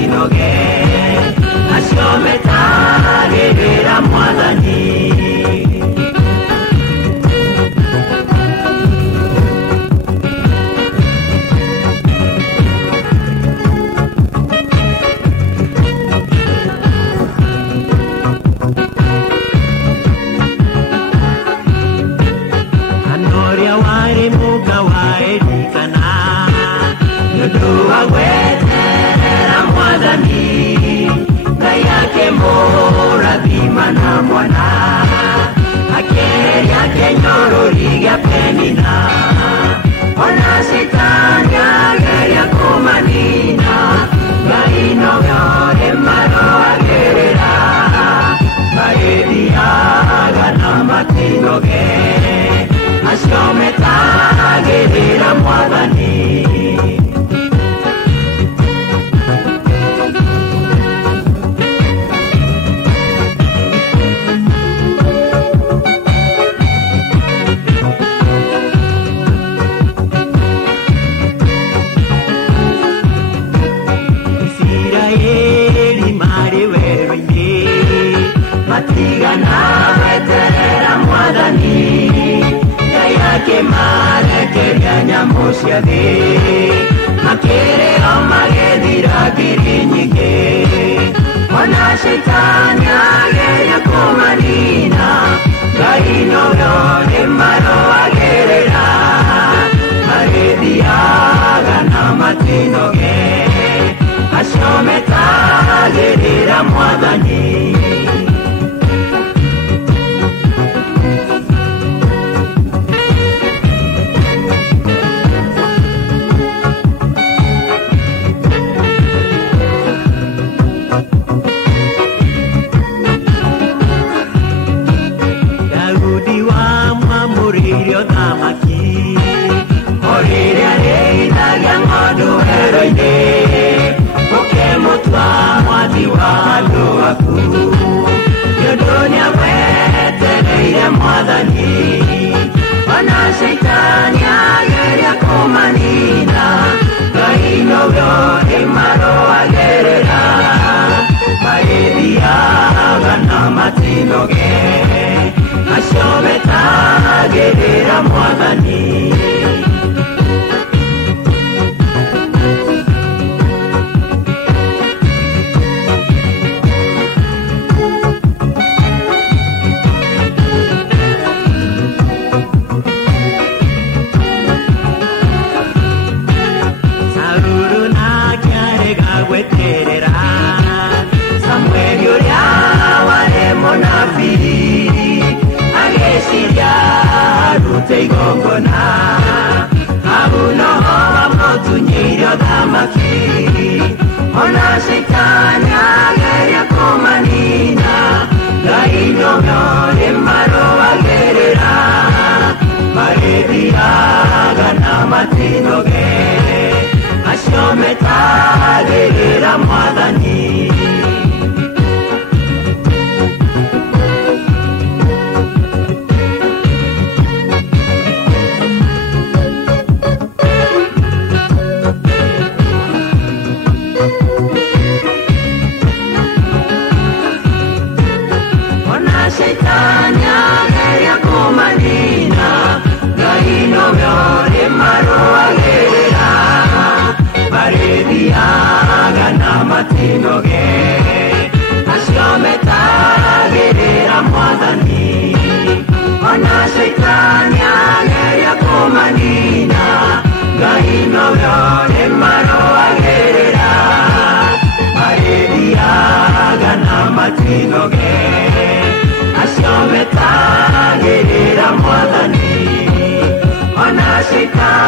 matinoge acio metagĩrĩra Mwathani. Anoria wari muga waerikana nĩũndũ wa gweterera Mwathani, Ngai akĩmũrathima na mwana akĩeheria kĩnyũrũri gĩa Penina, ona Shetani ageria kũmanina, Ngai nowe marũagĩrĩra, magĩthiaga na matinoge acio metagĩrĩra Mwathani. Isiraeli marĩ werũ-inĩ matigana gweterera Mwathani, Ngai akĩmarekeria nyamũ cia thĩ, makĩrĩo magĩthira ngiri nyingĩ, ona Shetani ageria kũmanina, Ngai nowe marũagĩrĩra, magĩthiaga na matinoge acio metagĩrĩra Mwathani. Daudi wamwamũrĩire ũthamaki, o rĩrĩa arĩithagia ng'ondu werũ-inĩ, ũkĩmũtua mwathi wa andũ aku, nĩũndũ nĩagwetereire Mwathani, ona Shetani ageria kũmanina, Ngai nowe marũagĩrĩra, magĩthiaga na matinoge acio metagĩrĩra Mwathani. Saũlũ nake arega gweterera Samũeli ũrĩa warĩ mũnabii, agĩciria arute igongona, hau noho wamũtunyĩire ũthamaki, ona Shetani ageria kũmanina, Ngai nowe marũagĩrĩra, magĩthiaga na matinoge acio metagĩrĩra Mwathani. Ona Shetani ageria kũmanina, Ngai nowe marũagĩrĩra, magĩthiaga na matinoge acio metagĩrĩra Mwathani, ona Shetani ageria kũmanina, Ngai nowe marũagĩrĩra, magĩthiaga na matinoge acio metagĩrĩra Mwathani, ona Shetani